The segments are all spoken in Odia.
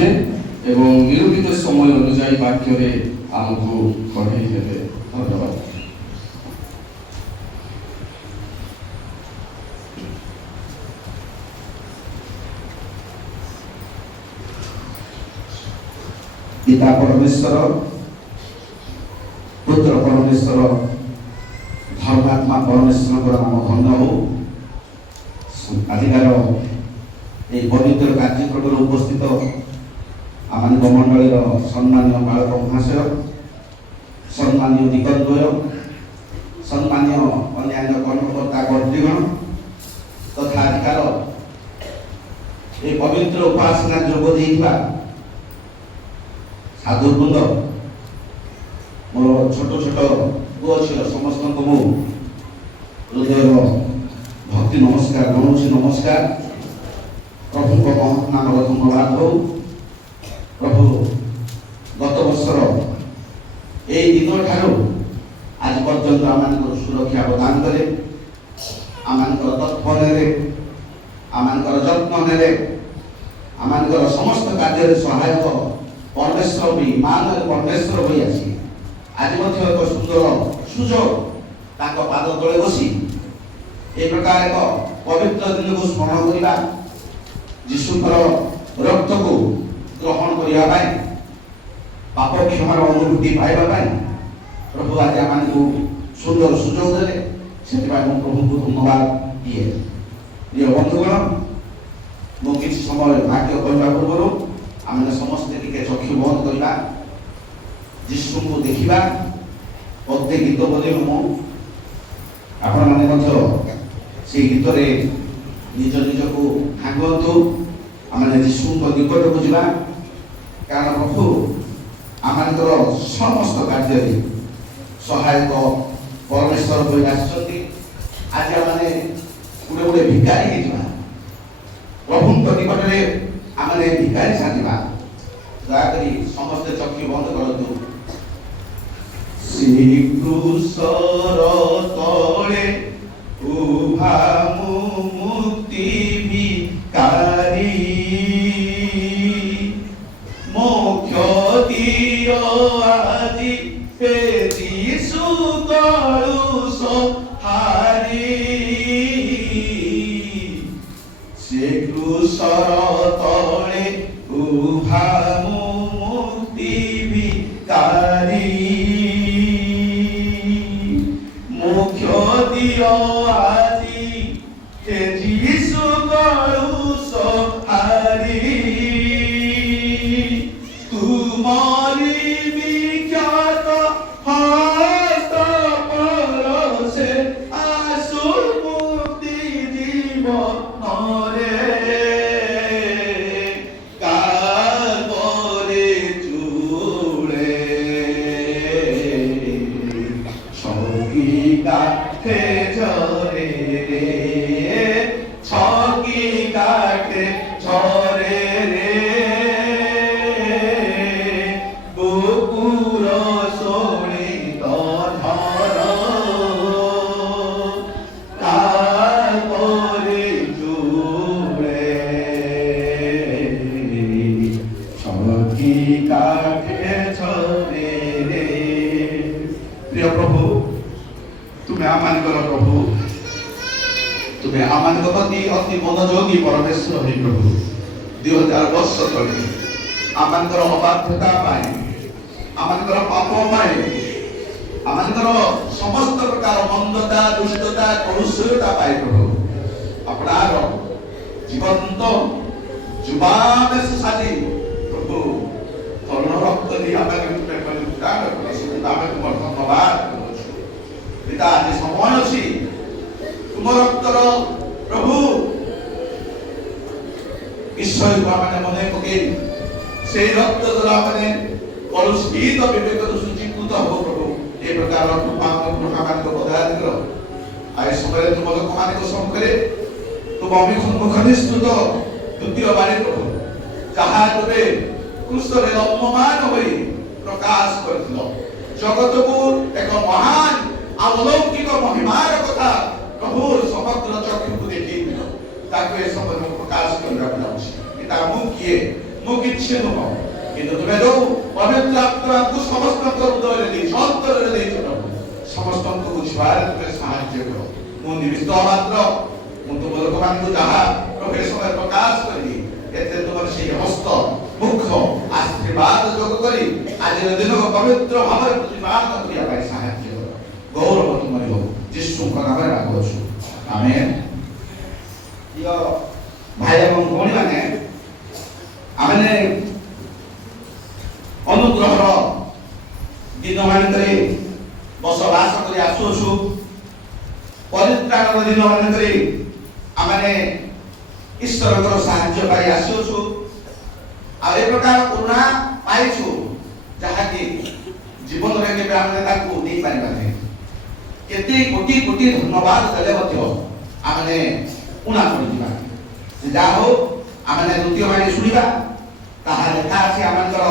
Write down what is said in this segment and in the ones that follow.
ଆସିବେ ଏବଂ ନିରୂପିତ ସମୟ ଅନୁଯାୟୀ ବାକ୍ୟରେ ଆମକୁ ପଢ଼େଇ ଦେବେ। ଧନ୍ୟବାଦ। ପିତା ପରମେଶ୍ୱର, ପୁତ୍ର ପରମେଶ୍ୱର, ଧର୍ମାତ୍ମା ପରମେଶ୍ୱରଙ୍କର ନାମ ଧନ୍ୟ ହଉ। ଆଜିକାର এই পবিত্র কার্যক্রমে উপস্থিত আমাদের মণ্ডলীর সম্মানীয় বালক মহাশয়, সম্মানীয় দিগদ্বয়, সম্মানীয় অন্যান্য কর্মকর্তা কর্তৃগণ তথা আজকাল এই পবিত্র উপাসনা যোগ দেইଥିବା সাধুবৃন্দ, মোর ছোট ছোট পুଅ ଝିଅ ସମସ୍ତଙ୍କୁ ମୁଁ ହୃଦୟର ଭକ୍ତି ନମସ୍କାର ଜଣାଉଛି। ନମସ୍କାର। ପ୍ରଭୁଙ୍କ ମହତ୍ ନାମର ଧନ୍ୟବାଦ ହଉ। ପ୍ରଭୁ ଗତ ବର୍ଷର এই ଦିନଠାରୁ ଆଜି ପର୍ଯ୍ୟନ୍ତ ଆମମାନଙ୍କର ସୁରକ୍ଷା ପ୍ରଦାନ କଲେ, ଆମମାନଙ୍କର ତତ୍ତ୍ୱ ନେଲେ, ଆମମାନଙ୍କର ଯତ୍ନ ନେଲେ, ଆମମାନଙ୍କର ସମସ୍ତ କାର୍ଯ୍ୟରେ ସହାୟକ ପରମେଶ୍ୱର ବି ମାନର ପରମେଶ୍ୱର ହୋଇ ଆସି ଆଜି ମଧ୍ୟ ଏକ ସୁନ୍ଦର ସୁଯୋଗ ତାଙ୍କ ପାଦ ତଳେ ବସି ଏ ପ୍ରକାର ଏକ ପବିତ୍ର ଦିନକୁ ସ୍ମରଣ କରିବା, ଯୀଶୁଙ୍କର ରକ୍ତକୁ ଗ୍ରହଣ କରିବା ପାଇଁ, ପାପ କ୍ଷମାର ଅନୁଭୂତି ପାଇବା ପାଇଁ ପ୍ରଭୁ ଆଜି ଆମମାନଙ୍କୁ ସୁନ୍ଦର ସୁଯୋଗ ଦେଲେ। ସେଥିପାଇଁ ମୁଁ ପ୍ରଭୁଙ୍କୁ ଧନ୍ୟବାଦ ଦିଏ। ପ୍ରିୟ ବନ୍ଧୁଗଣ, ମୁଁ କିଛି ସମୟ ବାକ୍ୟ କହିବା ପୂର୍ବରୁ ଆମେ ସମସ୍ତେ ଟିକେ ଚକ୍ଷୁ ବନ୍ଦ କରିବା, ଯୀଶୁଙ୍କୁ ଦେଖିବା। ପଦେ ଗୀତ ବୋଲି ମୁଁ ଆପଣମାନେ ମଧ୍ୟ ସେଇ ଗୀତରେ ନିଜ ନିଜକୁ ଭାଙ୍ଗନ୍ତୁ। ଆମେ ଯୀଶୁଙ୍କ ନିକଟକୁ ଯିବା, କାରଣ ପ୍ରଭୁ ଆମମାନଙ୍କର ସମସ୍ତ କାର୍ଯ୍ୟରେ ସହାୟକ ପରମେଶ୍ୱର ହୋଇ ଆସିଛନ୍ତି। ଆଜି ଆମେ ଗୋଟେ ଗୋଟେ ଭିକାରୀ ହେଇଯିବା, ପ୍ରଭୁଙ୍କ ନିକଟରେ ଆମେ ଭିକାରୀ ସାଜିବା। ଦୟାକରି ସମସ୍ତେ ଚକ୍ଷୁ ବନ୍ଦ କରନ୍ତୁ। ଶ୍ରୀକୃଷ୍ଣର ତଳେ ଉଭା ମୁକ୍ତି ଭିକାରୀ, ମୋକ୍ଷ ଦିଅ ଆଜି ହେ ଯୀଶୁ କଳୁଷ ହାରି। ସେ କୃଷର ତଳେ ଉଭା ମୁକ୍ତି ଭିକାରୀ, ମୋକ୍ଷ ଦିଅ ଆଜି ହେ ଯୀଶୁ କଳୁଷ ହାରି। ତୁମରି ବିଖ୍ୟାତ ହସ୍ତ ପରଶେ ଆସୁ ମୁକ୍ତି ଜୀବନରେ। କାଲ୍ବରୀ ଚୂଳେ ଛକି କାଠେ ଝରେ ରେ, ଛକି କାଠେ ଝରେ ରେ, କୁକୁର ଶୋଣିତ ଧର। କାଲ୍ବରୀ ଚୂଳେ ଛକି କାଠେ ଝରେ ରେ। ପ୍ରିୟ ପ୍ରଭୁ, ତୁମେ ଆମମାନଙ୍କର ପ୍ରଭୁ, ତୁମେ ଆମମାନଙ୍କ ପ୍ରତି ଅତି ମନୋଯୋଗୀ ପରମେଶ୍ୱର ହିଁ ପ୍ରଭୁ। 2000 ବର୍ଷ ତଳେ ଆମମାନଙ୍କର ଅବାଧ୍ୟତା ପାଇଁ, ଆମମାନଙ୍କର ପାପ ପାଇଁ, ଆମମାନଙ୍କର ସମସ୍ତ ପ୍ରକାର ମନ୍ଦତା, ଦୁଷ୍ଟତା, କଳୁଷତା ପାଇଁ ପ୍ରଭୁ ଆପଣାର ଜୀବନ୍ତ ଯୁବାବେଶ ସାଜି ପ୍ରଭୁ ତରୁଣ ରକ୍ତ ଦେଇ ଆମକୁ ପରିତ୍ରାଣ କଲେ। ଆମେ ତୁମର ଧନ୍ୟବାଦ କରୁଛୁ। ପିତା, ଆଜି ସମୟ ଅଛି ତୁମ ରକ୍ତର ପ୍ରଭୁ ବିଷୟକୁ ଆମେ ମନେ ପକେଇ সেই রক্ত দ্বারা মানে কলুষিত বিবেকରୁ ଶୁଚିକୃତ ହବ ପ୍ରଭୁ। ଏ ପ୍ରକାର ଲୋକମାନଙ୍କ ପ୍ରଦାନ କର। ଆଜି ସମୟରେ ତୁମ ଲୋକମାନଙ୍କ ସମ୍ମୁଖରେ ତୁମ ଅଭିମୁଖ ନିଷ୍ଠୁତ ଦ୍ୱିତୀୟ ବାଣୀ ପ୍ରଭୁ, ଯାହା ତୁମେ କୃଷ୍ଣରେ ଅପମାନ ହୋଇ ପ୍ରକାଶ କରିଥିଲ, ଜଗତକୁ ଏକ ମହାନ ଅଲୌକିକ ମହିମାର କଥା ପ୍ରଭୁ ସମଗ୍ର ଚକ୍ଷୁକୁ ଦେଖେଇଥିଲ, ତାକୁ ଏ ସମୟରେ ପ୍ରକାଶ କରିବାକୁ ଯାଉଛି। ପିତା, ମୁଁ କିଏ? ମୁଁ କିଛି ନୁହଁ, କିନ୍ତୁ ତୁମେ ଯୋଉ ପବିତ୍ର ଆତ୍ମାକୁ ସମସ୍ତଙ୍କ ହୃଦୟରେ ଦେଇଛ, ଅନ୍ତରରେ ଦେଇଛ ପ୍ରଭୁ, ସମସ୍ତଙ୍କୁ ବୁଝିବାରେ ତୁମେ ସାହାଯ୍ୟ କର। ମୁଁ ନିମିତ୍ତ ମାତ୍ର, ମୁଁ ତୁମ ଲୋକମାନଙ୍କୁ ଯାହା ପ୍ରଭୁ ଏ ସମୟରେ ପ୍ରକାଶ କରିବି, ଏଥିରେ ତୁମର ସେହି ହସ୍ତ ମୁଖ ଆଶୀର୍ବାଦ ଯୋଗ କରି ଆଜିର ଦିନକୁ ପବିତ୍ର ଭାବରେ ପ୍ରତିପାଦନ କରିବା ପାଇଁ ସାହାଯ୍ୟ କର। ଗୌରବ ତୁମରି ହଉ, ଯୀଶୁଙ୍କ ନାମରେ ଡାକୁଅଛୁ, ଆମେନ୍। ପ୍ରିୟ ଭାଇ ଏବଂ ଭଉଣୀମାନେ, ଆମେ ଅନୁଗ୍ରହର ଦିନମାନଙ୍କରେ ବସବାସ କରି ଆସୁଅଛୁ। ପରିତ୍ରାଣର ଦିନମାନଙ୍କରେ ଆମେ ଈଶ୍ୱରଙ୍କର ସାହାଯ୍ୟ ପାଇ ଆସୁଅଛୁ। ଆଉ ଏ ପ୍ରକାର କରୁଣା ପାଇଛୁ ଯାହାକି ଜୀବନରେ କେବେ ଆମେ ତାକୁ ଦେଇପାରିବା ନାହିଁ। କେତେ କୋଟି କୋଟି ଧନ୍ୟବାଦ ଦେଲେ ମଧ୍ୟ ଆମେ ଉଣା ପଡ଼ିଯିବା। ଯାହା ହଉ ଆମେ ଦ୍ୱିତୀୟ ବାଣୀ ଶୁଣିବା, ତାହା ଲେଖା ଅଛି ଆମଙ୍କର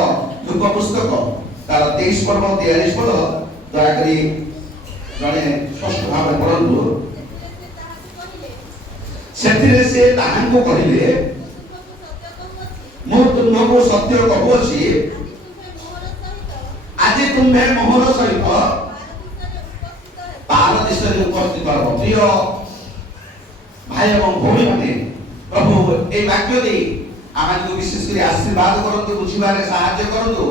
ଧୂପ ପୁସ୍ତକ ତାର 23 ପର୍ବ 43 ପଦ। ଦୟାକରି ଜଣେ ସ୍ପଷ୍ଟ ଭାବରେ ପଢ଼ନ୍ତୁ। ସେଥିରେ ସେ ତାହାଙ୍କୁ କହିଲେ, ମୁଁ ତୁମକୁ ସତ୍ୟ କହୁଅଛି, ଆଜି ତୁମ୍ଭେ ମୋହର ସହିତ ପାରଦୀସରେ ଉପସ୍ଥିତ ହେବ। ପ୍ରିୟ ଭାଇ ଏବଂ ଭଉଣୀମାନେ, ପ୍ରଭୁ এই ବାକ୍ୟ ଦେଇ ଆମକୁ ବିଶେଷ କରି ଆଶୀର୍ବାଦ କରନ୍ତୁ, ବୁଝିବାରେ ସାହାଯ୍ୟ କରନ୍ତୁ।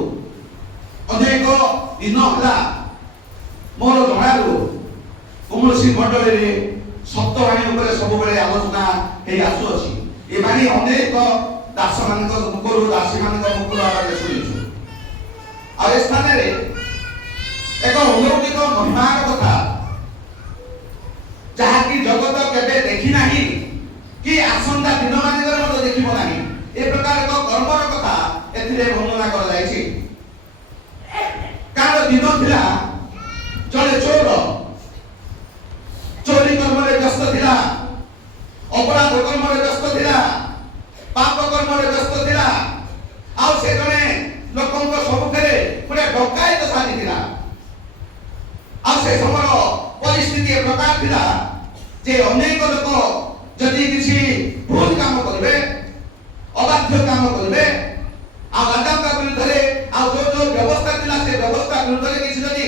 ଅନେକ ଦିନ ହେଲା ମୋର ଜଣାରୁ କୌଣସି ମଣ୍ଡଳୀରେ ସତ୍ୟବାଣୀ ଉପରେ ସବୁବେଳେ ଆଲୋଚନା ହେଇ ଆସୁଅଛି। ଏ ବାଣୀ ଅନେକ ଦାସମାନଙ୍କ ମୁଖରୁ, ଦାସୀମାନଙ୍କ ମୁଖରୁ ଆମେ ଶୁଣିଛୁ। ଆଉ ଏ ସ୍ଥାନରେ ଏକ ଅଲୌକିକ ମହିମାର କଥା, ଯାହାକି ଜଗତ କେବେ ଦେଖି ନାହିଁ କି ଆସନ୍ତା ଦିନମାନଙ୍କରେ ମଧ୍ୟ ଦେଖିବ ନାହିଁ। ଏ ପ୍ରକାର ଏକ କର୍ମର କଥା ଏଥିରେ ବର୍ଣ୍ଣନା କରାଯାଇଛି। କାରଣ ଦିନ ଥିଲା, ଜଣେ ଚୋର ଚୋରି କର୍ମରେ ବ୍ୟସ୍ତ ଥିଲା, ଅପରାଧ କର୍ମରେ ବ୍ୟସ୍ତ ଥିଲା, ପାପ କର୍ମରେ ବ୍ୟସ୍ତ ଥିଲା। ଆଉ ସେ ଜଣେ ଲୋକଙ୍କ ସମ୍ମୁଖରେ ଗୋଟେ ଡକାୟତ ସାଜିଥିଲା। ଆଉ ସେ ସମୟର ପରିସ୍ଥିତି ଏ ପ୍ରକାର ଥିଲା ଯେ ଅନେକ ଲୋକ ଯଦି କିଛି ଭୁଲ କାମ କରିବେ, ଅବାଧ୍ୟ କାମ କରିବେ, ଆଉ ରାଜାଙ୍କ ବିରୁଦ୍ଧରେ ଆଉ ଯୋଉ ବ୍ୟବସ୍ଥା ଥିଲା ସେ ବ୍ୟବସ୍ଥା ବିରୁଦ୍ଧରେ କିଛି ଯଦି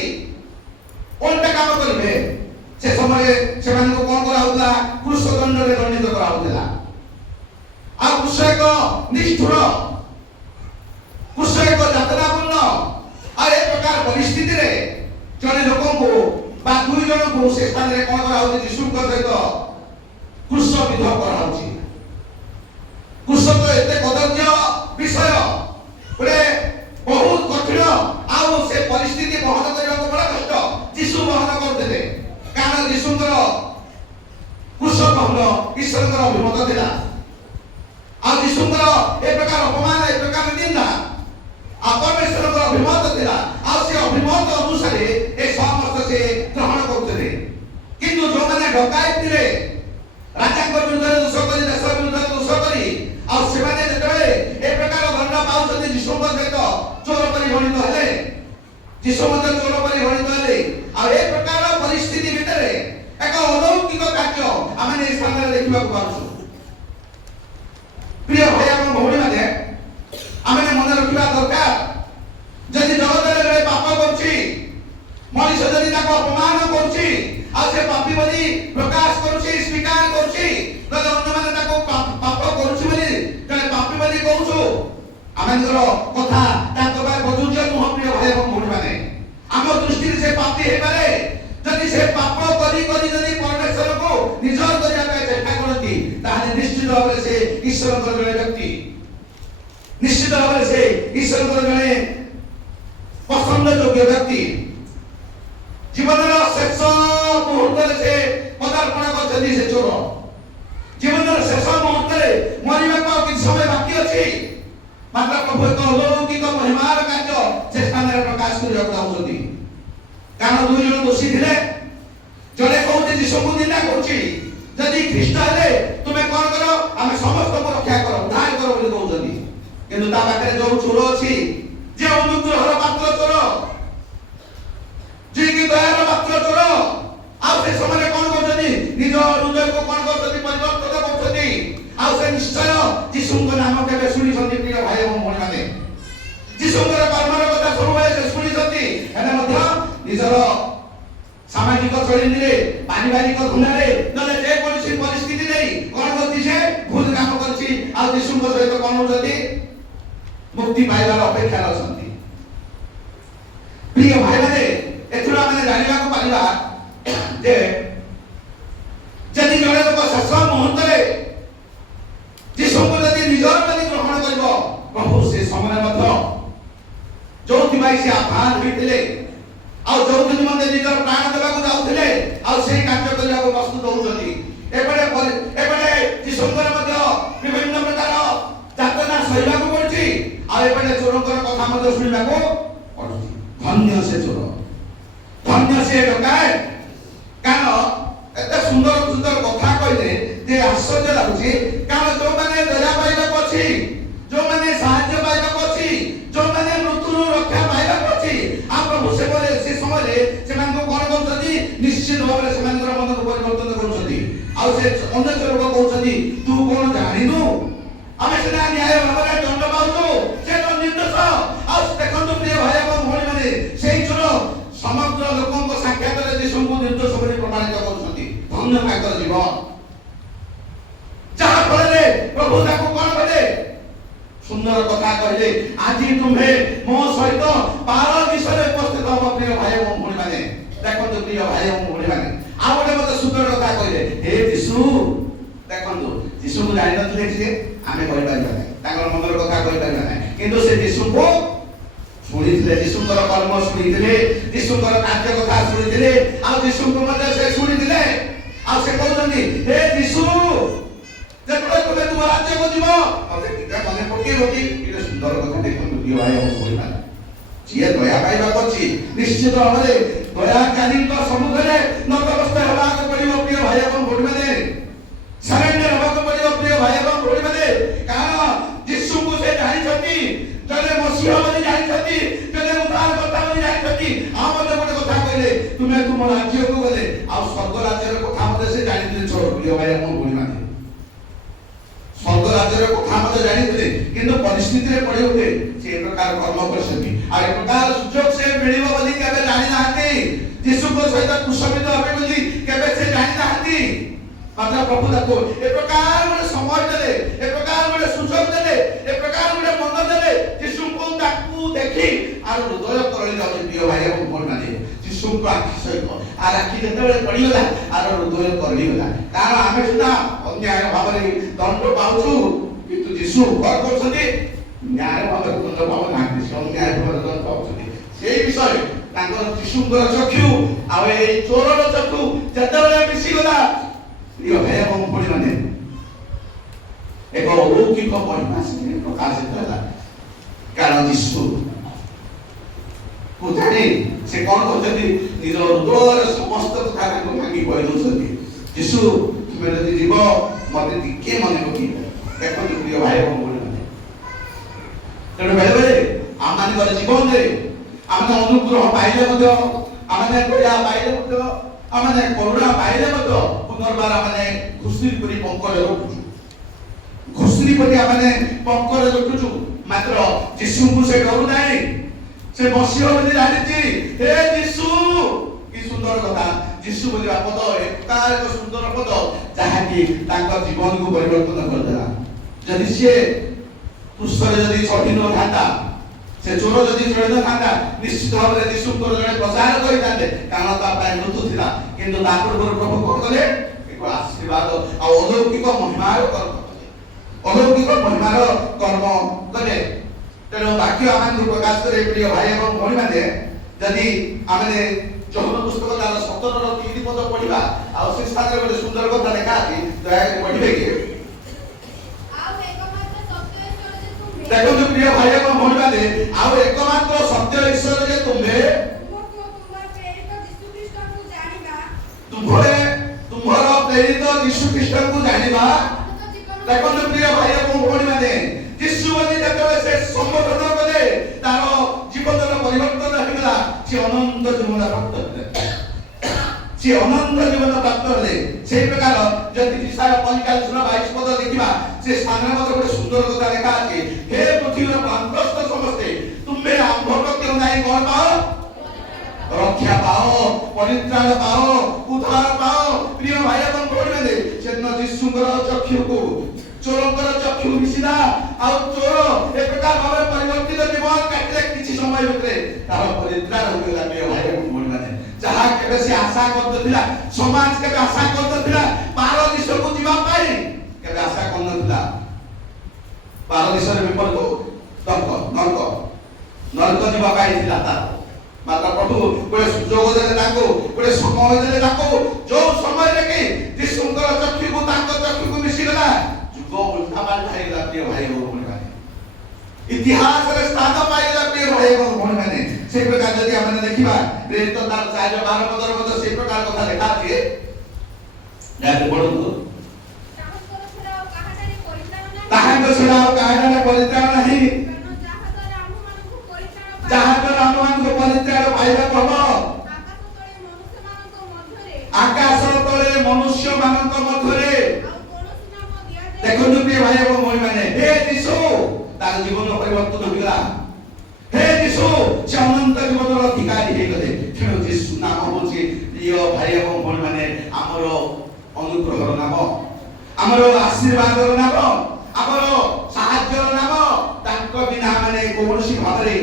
ଓଲଟା କାମ କରିବେ, ସେ ସମୟରେ ସେମାନଙ୍କୁ କଣ କରାହଉଥିଲା? କୃଷ ଦଣ୍ଡରେ ଦଣ୍ଡିତ କରାହଉଥିଲା। ଆଉ କୃଷ ଏକ ନିଷ୍ଠୁର, କୃଷ ଏକ ଯାତନାପୂର୍ଣ୍ଣ। ଆଉ ଏ ପ୍ରକାର ପରିସ୍ଥିତିରେ ଜଣେ ଲୋକଙ୍କୁ ବା ଦୁଇ ଜଣଙ୍କୁ ସେ ସ୍ଥାନରେ କଣ କରାହଉଛି? ଯୀଶୁଙ୍କ ସହିତ କୃଷ ବିଧ କରାହଉଛି। କୃଷ ତ ଏତେ କଦର୍ଯ୍ୟ ବିଷୟ, ଗୋଟେ ବହୁତ କଠିନ, ଆଉ ସେ ପରିସ୍ଥିତି ବହନ କରିବାକୁ ବଡ଼ କଷ୍ଟ। ଯୀଶୁ ବହନ କରୁଥିଲେ, କାରଣ ଯୀଶୁଙ୍କର କୃଷ ବହନ ଈଶ୍ୱରଙ୍କର ଅଭିମତ ଥିଲା। ଆଉ ଯୀଶୁଙ୍କର ଏ ପ୍ରକାର ଅପମାନ, ଏ ପ୍ରକାର ନିନ୍ଦା ଆଉ ପରମେଶ୍ୱରଙ୍କର ଅଭିମତ ଥିଲା। ଆଉ ସେ ଅଭିମତ ଅନୁସାରେ ଏ ସମସ୍ତ ସେ ଗ୍ରହଣ କରୁଥିଲେ। କିନ୍ତୁ ଯୋଉମାନେ ଡକାୟତ ଥିଲେ, ରାଜାଙ୍କ ବିରୁଦ୍ଧରେ ଦୋଷ କରି, ଦେଶ ବିରୁଦ୍ଧରେ ଦୋଷ କରି, ଆଉ ସେମାନେ ଯେତେବେଳେ ଏ ପ୍ରକାର ଦଣ୍ଡ ପାଉଛନ୍ତି, ଯୀଶୁଙ୍କ ସହିତ ଚୋର ପରି ଗଣିତ ହେଲେ, ଯୀଶୁ ମଧ୍ୟ ଚୋର ପରି ଗଣିତ ହେଲେ। ଆଉ ଏ ପ୍ରକାର ପରିସ୍ଥିତି ଭିତରେ ଏକ ଅଲୌକିକ କାର୍ଯ୍ୟ ଆମେ ଏ ସ୍ଥାନରେ ଦେଖିବାକୁ ପାଉଛୁ। ପ୍ରିୟ ଭାଇ ଏବଂ ଭଉଣୀମାନେ, ଆମେ ମନେ ରଖିବା ଦରକାର, ଯଦି ଜଗତରେ ଜଣେ ପାପ କରୁଛି, ମଣିଷ ଯଦି ତାକୁ ଅପମାନ କରୁଛି, ଆଉ ସେ ପାପୀ ବୋଲି ପ୍ରକାଶ କରୁଛି, ସ୍ୱୀକାର କରୁଛି, ଯଦି ଅନ୍ୟମାନେ ତାକୁ ପାପ କରୁଛି ବୋଲି ଜଣେ ପାପୀ ବୋଲି କହୁଛୁ, ଆମଙ୍କର କଥା ତାଙ୍କ ପାଇଁ ପ୍ରଯୁଜ୍ୟ ନୁହଁ। ପ୍ରିୟ ଭାଇ ଏବଂ ଭଉଣୀମାନେ, ଆମ ଦୃଷ୍ଟିରେ ସେ ପାପୀ ହେଇପାରେ ଯଦି ସେ ପାପ କରି କରି ଯଦି ପରମେଶ୍ୱରକୁ ନିଜର କରିବା ପାଇଁ ଚେଷ୍ଟା କରନ୍ତି, ତାହେଲେ ନିଶ୍ଚିତ ଭାବରେ ସେ ଈଶ୍ୱରଙ୍କର ଜଣେ ବ୍ୟକ୍ତି, ନିଶ୍ଚିତ ଭାବରେ ସେ ଈଶ୍ୱରଙ୍କର ଜଣେ ପସନ୍ଦ ଯୋଗ୍ୟ ବ୍ୟକ୍ତି। ଜୀବନର ଶେଷ ମୁହୂର୍ତ୍ତରେ ସେ ପଦାର୍ପଣ କରିଛନ୍ତି, ସେ ଚୋର। ଜୀବନର ଶେଷ ମୁହୂର୍ତ୍ତରେ ମରିବାକୁ ଆଉ କିଛି ସମୟ ବାକି ଅଛି, ମାତ୍ର ପ୍ରଭୁ ଏକ ଅଲୌକିକ ମହିମାର କାର୍ଯ୍ୟ ସେ ସ୍ଥାନରେ ପ୍ରକାଶ କରିବାକୁ ଚାହୁଁଛନ୍ତି। କାରଣ ଦୁଇ ଜଣ ଦୋଷୀ ଥିଲେ, ଜଣେ କହୁଛି ଯୀଶୁଙ୍କୁ ନିନ୍ଦା କରୁଛି, ଯଦି ଖ୍ରୀଷ୍ଟ ହେଲେ ତୁମେ କଣ କର? ଆମେ ସମସ୍ତଙ୍କୁ ରକ୍ଷା କର, ଉଦ୍ଧାର କର ବୋଲି କହୁଛନ୍ତି। କିନ୍ତୁ ତା ପାଖରେ ଯୋଉ ଚୋର ଅଛି, ଯେ ଅନୁଗ୍ରହର ପାତ୍ର ଚୋର, ଯିଏକି ଦୟାର ପାତ୍ର ଚୋର, ଆଉ ସେ ସମୟରେ କଣ କରୁଛନ୍ତି? ନିଜ ହୃଦୟକୁ କଣ କରୁଛନ୍ତି? ପରିବର୍ତ୍ତନ କରୁଛନ୍ତି। ଆଉ ସେ ନିଶ୍ଚୟ ଯୀଶୁଙ୍କ ନାମ କେବେ ଶୁଣିଛନ୍ତି ପ୍ରିୟ ଭାଇ ଏବଂ ଭଉଣୀମାନେ? ଯୀଶୁଙ୍କର କର୍ମର କଥା ସବୁବେଳେ ସେ ଶୁଣିଛନ୍ତି, ହେଲେ ମଧ୍ୟ ନିଜର ସାମାଜିକ ଚଳିରେ, ପାରିବାରିକ ଧୁନାରେ, ନହେଲେ ଯେକୌଣସି ପରିସ୍ଥିତି ନେଇ କଣ କରୁଛି? ସେ ଭୁଲ କାମ କରୁଛି। ଆଉ ଯୀଶୁଙ୍କ ସହିତ କଣ ହଉଛନ୍ତି? ମୁକ୍ତି ପାଇବାର ଅପେକ୍ଷାରେ ଅଛନ୍ତି। ପ୍ରିୟ ଭାଇମାନେ, ଏଥିରୁ ଆମେ ଜାଣିବାକୁ ପାରିବା ଯେ ଯଦି ଜଣେ ଲୋକ ଶେଷ ମୁହୂର୍ତ୍ତରେ ଯୀଶୁଙ୍କୁ ଯଦି ନିଜର ବୋଲି ଗ୍ରହଣ କରିବ, ପ୍ରଭୁ ସେ ସମୟରେ ମଧ୍ୟ ଯୋଉଥିପାଇଁ ସେ ଆହ୍ୱାନ ହୋଇଥିଲେ ଆଉ ଯୋଉଥି ନିମନ୍ତେ ନିଜର ପ୍ରାଣ ଦେବାକୁ ଯାଉଥିଲେ ଆଉ ସେଇ କାର୍ଯ୍ୟ କରିବାକୁ ପ୍ରସ୍ତୁତ ହଉଛନ୍ତି। ଏପଟେ ଯୀଶୁଙ୍କର ମଧ୍ୟ ବିଭିନ୍ନ ପ୍ରକାର ଯାତନା ସହିବାକୁ ପଡୁଛି, ଆଉ ଏପଟେ ଚୋରଙ୍କର କଥା ମଧ୍ୟ ଶୁଣିବାକୁ ପଡୁଛି। ଧନ୍ୟ ସେ ଚୋର, ଧନ୍ୟ ସେ ଡକାୟତ। କାରଣ ଏତେ ସୁନ୍ଦର ସୁନ୍ଦର କଥା କହିଲେ ଯେ ଆଶ୍ଚର୍ଯ୍ୟ ଲାଗୁଛି। କାରଣ ଯୋଉମାନେ ଦୟା ପାଇବାକୁ ଅଛି, ଯୋଉମାନେ ସାହାଯ୍ୟ ପାଇବାକୁ ଅଛି, ଯୋଉମାନେ ମୃତ୍ୟୁରୁ ରକ୍ଷା ପାଇବାକୁ ଅଛି, ଆଉ ପ୍ରଭୁ ସେ ସମୟରେ ସେମାନଙ୍କୁ କଣ କରୁଛନ୍ତି? ନିଶ୍ଚିତ ଭାବରେ ସେମାନଙ୍କର ମନକୁ ପରିବର୍ତ୍ତନ କରୁଛନ୍ତି। ଆଉ ସେ ଅନ୍ୟ ଲୋକ କହୁଛନ୍ତି, ତୁ କଣ ଜାଣିନୁ? ଆମେ ସିନା ନ୍ୟାୟ ଭାବରେ ଦଣ୍ଡ ପାଉଛୁ, ସେ ତ ନିର୍ଦ୍ଦୋଷ। ଆଉ ଦେଖନ୍ତୁ ପ୍ରିୟ ଭାଇ ଏବଂ ଭଉଣୀମାନେ, ସେଇ ଚୋର ସମଗ୍ର ଲୋକଙ୍କ ସାକ୍ଷାତରେ ଯୀଶୁଙ୍କୁ ନିର୍ଦ୍ଦୋଷ ବୋଲି ପ୍ରମାଣିତ କରୁଛନ୍ତି। ଧନ୍ୟ ତାଙ୍କର ଜୀବନ, ଯାହା ଫଳରେ ପ୍ରଭୁ ତାକୁ କଣ କଲେ? ସୁନ୍ଦର କଥା କହିଲେ, ଆଜି ତୁମେ ମୋ ସହିତ ପାରଦୀସରେ ଉପସ୍ଥିତ ହବ। ପ୍ରିୟ ଭାଇ ଏବଂ ଭଉଣୀମାନେ, ଦେଖନ୍ତୁ ପ୍ରିୟ ଭାଇ ଏବଂ ଭଉଣୀମାନେ, ଆଉ ଗୋଟେ ମତେ ସୁନ୍ଦର କଥା କହିଲେ, ହେ ଯୀଶୁ। ଦେଖନ୍ତୁ ଯୀଶୁଙ୍କୁ ଜାଣିନଥିଲେ ଯେ ଆମେ କହିପାରିବା ନାହିଁ, ତାଙ୍କର ମନର କଥା କହିପାରିବା ନାହିଁ, କିନ୍ତୁ ସେ ଯୀଶୁଙ୍କୁ ଶୁଣିଥିଲେ, ଯୀଶୁଙ୍କର କର୍ମ ଶୁଣିଥିଲେ, ଯୀଶୁଙ୍କର କାର୍ଯ୍ୟ କଥା ଶୁଣିଥିଲେ, ଆଉ ଯୀଶୁଙ୍କୁ ମଧ୍ୟ ସେ ଶୁଣିଥିଲେ। ଆଉ ସେ କହୁଛନ୍ତି, ହେ ଯୀଶୁ, ଯେତେବେଳେ ତୁମେ ତୁମ ରାଜ୍ୟକୁ ଯିବ ମତେ ଟିକେ ମନେ ପକେଇବ କି? ଏଇଟା ସୁନ୍ଦର କଥା। ଦେଖନ୍ତୁ ପ୍ରିୟ ଭାଇ ଏବଂ ଭଉଣୀମାନେ, ଯିଏ ଦୟା ପାଇବାକୁ ଅଛି ନିଶ୍ଚିତ ଭାବରେ ଦୟାକାରୀଙ୍କ ସମ୍ମୁଖରେ ନତମସ୍ତ ହେବାକୁ ପଡିବ। ପ୍ରିୟ ଭାଇ ଏବଂ ଭଉଣୀମାନେ, ସରେଣ୍ଡର ହେବାକୁ ପଡିବ। ପ୍ରିୟ ଭାଇ ଏବଂ ଭଉଣୀମାନେ, କାରଣ ଯୀଶୁଙ୍କୁ ସେ ଜାଣିଛନ୍ତି, ଜଣେ ମସିହା ବୋଲି ଜାଣିଛନ୍ତି, ଜଣେ ଉଦ୍ଧାରକର୍ତ୍ତା ବୋଲି ଜାଣିଛନ୍ତି। ଆଉ ମଧ୍ୟ ଗୋଟେ କଥା କହିଲେ, ତୁମେ ତୁମ ରାଜ୍ୟକୁ ଗଲେ, ଆଉ ସ୍ୱର୍ଗ ରାଜ୍ୟର କଥା ମଧ୍ୟ ସେ ଜାଣିଥିଲେ। ଚୋର, ପ୍ରିୟ ଭାଇ ଏବଂ ଭଉଣୀମାନେ, ସ୍ୱର୍ଗ ରାଜ୍ୟର କଥା ମଧ୍ୟ ଜାଣିଥିଲେ, କିନ୍ତୁ ପରିସ୍ଥିତିରେ ପଡି ଉଠେ ସେ ଏ ପ୍ରକାର କର୍ମ କରିଛନ୍ତି। ଆଉ ଏ ପ୍ରକାର ସୁଯୋଗ ସେ ମିଳିବ ବୋଲି କେବେ ଜାଣିନାହାନ୍ତି। ଯୀଶୁଙ୍କ ସହିତ କୁଶମିତ ହେବେ ବୋଲି କେବେ ସେ ଜାଣିନାହାନ୍ତି। ମାତ୍ର ପ୍ରଭୁ ତାକୁ ଏ ପ୍ରକାର ଗୋଟେ ସମୟ ଦେଲେ, ଏ ପ୍ରକାର ଗୋଟେ ସୁଯୋଗ ଦେଲେ, ଏ ପ୍ରକାର ଗୋଟେ ମନ ଦେଲେ। ଯୀଶୁଙ୍କୁ ତାକୁ ଦେଖି ଆଉ ହୃଦୟ ତରଳି ଯାଉଛି। ପ୍ରିୟ ଭାଇ ଏବଂ ଭଉଣୀମାନେ, ଯୀଶୁଙ୍କ ଆଖି ସହିତ আর আখি যেତେବେଳେ ପଡ଼ିଗଲା আর ହୃଦୟ ତରଳିଗଲା। କାରଣ ଆମେ ସିନା ଅନ୍ୟାୟ ଭାବରେ ଦଣ୍ଡ ପାଉଛୁ, କିନ୍ତୁ ଯୀଶୁ କଣ କରୁଛନ୍ତି? ନ୍ୟାୟ ଭାବରେ ଦଣ୍ଡ ପାଉନାହାନ୍ତି, ସେ ଅନ୍ୟାୟ ଭାବରେ ଦଣ୍ଡ ପାଉଛନ୍ତି। ସେଇ ବିଷୟ ତାଙ୍କର ଯୀଶୁଙ୍କର ଚକ୍ଷୁ ଆଉ ଏଇ ଚୋରର ଚକ୍ଷୁ ଯେତେବେଳେ ମିଶିଗଲା, ପ୍ରିୟ ଭାଇ ଏବଂ ଭଉଣୀମାନେ, ଏକ ଅଲୌକିକ ମହିମା ସେଥିରେ ପ୍ରକାଶିତ ହେଲା। କାରଣ ଯୀଶୁ ଜାଣି ସେ କଣ କରୁଛନ୍ତି? ନିଜ ହୃଦୟର ସମସ୍ତ କଥା ତାଙ୍କୁ ଭାଙ୍ଗି କହିଦଉଛନ୍ତି। ଯୀଶୁ, ତୁମେ ଯଦି ଯିବ ମତେ ଟିକେ ମନେ ପକେଇବ। ଦେଖନ୍ତୁ ପ୍ରିୟ ଭାଇ ଏବଂ ଭଉଣୀମାନେ, ତେଣୁ ବେଳେବେଳେ ଆମମାନଙ୍କର ଜୀବନରେ ଆମେ ଅନୁଗ୍ରହ ପାଇଲେ ମଧ୍ୟ, ଆମେ ଦୟା ପାଇଲେ ମଧ୍ୟ, ଆମେ କରୁଣା ପାଇଲେ ମଧ୍ୟ ପୁନର୍ବାର ଆମେ ଘୁଷୁରି ପରି ପଙ୍କରେ ରଖୁଛୁ, ଘୁଷୁରି ପରି ଆମେ ପଙ୍କରେ ରଖୁଛୁ। ମାତ୍ର ଯୀଶୁଙ୍କୁ ସେ ଡରୁ ନାହିଁ, ସେ ବସିବ ବୋଲି ଜାଣିଛି। ହେ ଯୀଶୁ, କି ସୁନ୍ଦର କଥା! ଯୀଶୁ ବୋଲିବା ପଦ ଏକ ସୁନ୍ଦର ପଦ, ଯାହାକି ତାଙ୍କ ଜୀବନକୁ ପରିବର୍ତ୍ତନ କରିଦେଲା। ଯଦି ସିଏ ପୁଷ୍ପରେ ଯଦି ଚଢି ନଥାନ୍ତା, ସେ ଚୋର ଯଦି ଚଢି ନଥାନ୍ତା, ନିଶ୍ଚିତ ଭାବରେ ଯୀଶୁଙ୍କର ଜଣେ ପ୍ରଚାର କରିଥାନ୍ତେ, କାରଣ ତା ପାଇଁ ମୃତ୍ୟୁ ଥିଲା। କିନ୍ତୁ ତା ପୂର୍ବରୁ ପ୍ରଭୁ କଣ କଲେ? ଏକ ଆଶୀର୍ବାଦ ଆଉ ଅଲୌକିକ ମହିମାର କର୍ମ କଲେ, ଅଲୌକିକ ମହିମାର କର୍ମ କଲେ। ତେଣୁ ବାକ୍ୟ ଆମକୁ ପ୍ରକାଶ করে। প্রিয় ভাই এবং ভଉଣୀମାନେ, ଯଦି ଆମେ ଯୋହନ ପୁସ୍ତକ ତାର 17ର 3 ପଦ ପଢିବା, ଆଉ ସେ ସ୍ଥାନରେ ଗୋଟେ ସୁନ୍ଦର କଥା ଲେଖା ଅଛି, ଦୟାକରି ପଢିବେ କି? ଦେଖନ୍ତୁ ପ୍ରିୟ ଭାଇ ଏବଂ ଭଉଣୀମାନେ, ଆଉ ଏକମାତ୍ର ସତ୍ୟ ଈଶ୍ୱର ଯେ ତୁମ୍ଭେ ତୁମର ପ୍ରେରିତ ଯୀଶୁ ଖ୍ରୀଷ୍ଟଙ୍କୁ ଜାଣିବା। ଦେଖନ୍ତୁ ପ୍ରିୟ ଭାଇ ଏବଂ ଭଉଣୀମାନେ, ଯୀଶୁ ବୋଲି ଯେତେବେଳେ ସେ ସମ୍ବୋଧନ କଲେ, ତାର ଜୀବନର ପରିବର୍ତ୍ତନ ହେଇଗଲା। ସେ ଅନନ୍ତ ଜୀବନ ପ୍ରାପ୍ତ ହେଲେ, ସେ ଅନନ୍ତ ଜୀବନ ପ୍ରାପ୍ତ ହେଲେ। সেই প্রকার যদি ইসায়া 45:22 পদ দেখিবা, সে স্থানে মধ্যে ଗୋଟେ ସୁନ୍ଦର କଥା ଲେଖା ପରିତ୍ରାଣ ପାଅ, ଉଦ୍ଧାର ପାଅ। ପ୍ରିୟ ଭାଇ ଏବଂ ଭଉଣୀମାନେ, ସେଦିନ ଯୀଶୁଙ୍କର ଚକ୍ଷୁକୁ ଚୋରଙ୍କର ଚକ୍ଷୁ ମିଶିଲା, ଆଉ ଚୋର ଏ ପ୍ରକାର ଭାବରେ ପରିବର୍ତ୍ତିତ ଜୀବନ କାଟିଲେ କିଛି ସମୟ ଭିତରେ ତାର ପରିତ୍ରାଣ ହୋଇଗଲା। ପ୍ରିୟ ଭାଇ ଏବଂ ଭଉଣୀମାନେ, ଯାହା କେବେ ସେ ଆଶା କରୁଥିଲା, ସମାଜ କେବେ ଆଶା କରୁଥିଲା ପାରଦୀସକୁ ଯିବା ପାଇଁ, କେବେ ଆଶା କରୁନଥିଲା। ପାରଦୀସରେ ବିପରୀତ ନରକ ଯିବା ପାଇଁ ଥିଲା ତାର। ମାତ୍ର ପ୍ରଭୁ ଗୋଟେ ସୁଯୋଗ ଦେଲେ ତାଙ୍କୁ, ଗୋଟେ ସମୟ ଦେଲେ ତାଙ୍କୁ, ଯୋଉ ସମୟରେ କି ଯୀଶୁଙ୍କର ଚକ୍ଷୁକୁ ତାଙ୍କ ଚକ୍ଷୁକୁ ମିଶିଗଲା, ଯୁଗ ଉଲ୍ଟା ପାଲ୍ଟା ହେଇଗଲା। ପ୍ରିୟ ଭାଇ ଏବଂ ଭଉଣୀମାନେ, ଇତିହାସରେ ସ୍ଥାନ ପାଇଗଲା। ପ୍ରିୟ ଭାଇ ଏବଂ ଭଉଣୀମାନେ, সেই প্রকার যদি আমরা দেখিবা প্রেরিত তার 4-12 মধ্যে সেই প্রকার কথা লেখা আছে। যাতে পড়ন্তু, তাহাঙ্গ ଛଡ଼ା ଆଉ କାହାଠାରେ ପରିତ୍ରାଣ ନାହିଁ, ଯାହାଦ୍ୱାରା ଆମମାନଙ୍କୁ ପରିତ୍ରାଣ ପାଇବାକୁ ହବ। ଆକାଶ ତଳେ ମନୁଷ୍ୟମାନଙ୍କ ମଧ୍ୟରେ। ଦେଖନ୍ତୁ ପ୍ରିୟ ଭାଇ ଏବଂ ଭଉଣୀମାନେ, ହେ ଯୀଶୁ ତାର ଜୀବନ ପରିବର୍ତ୍ତନ ହୋଇଗଲା। हे यीशु से अनंत जीवन अधिकारी हे गले। तेणु यीशु नाम होची प्रिय भाई एवं भौणी माने हमर अनुग्रहर नाम, हमर आशीर्वादर नाम, हमर साहाय्यर नाम। तांको बिना माने कोनोसी भाबरे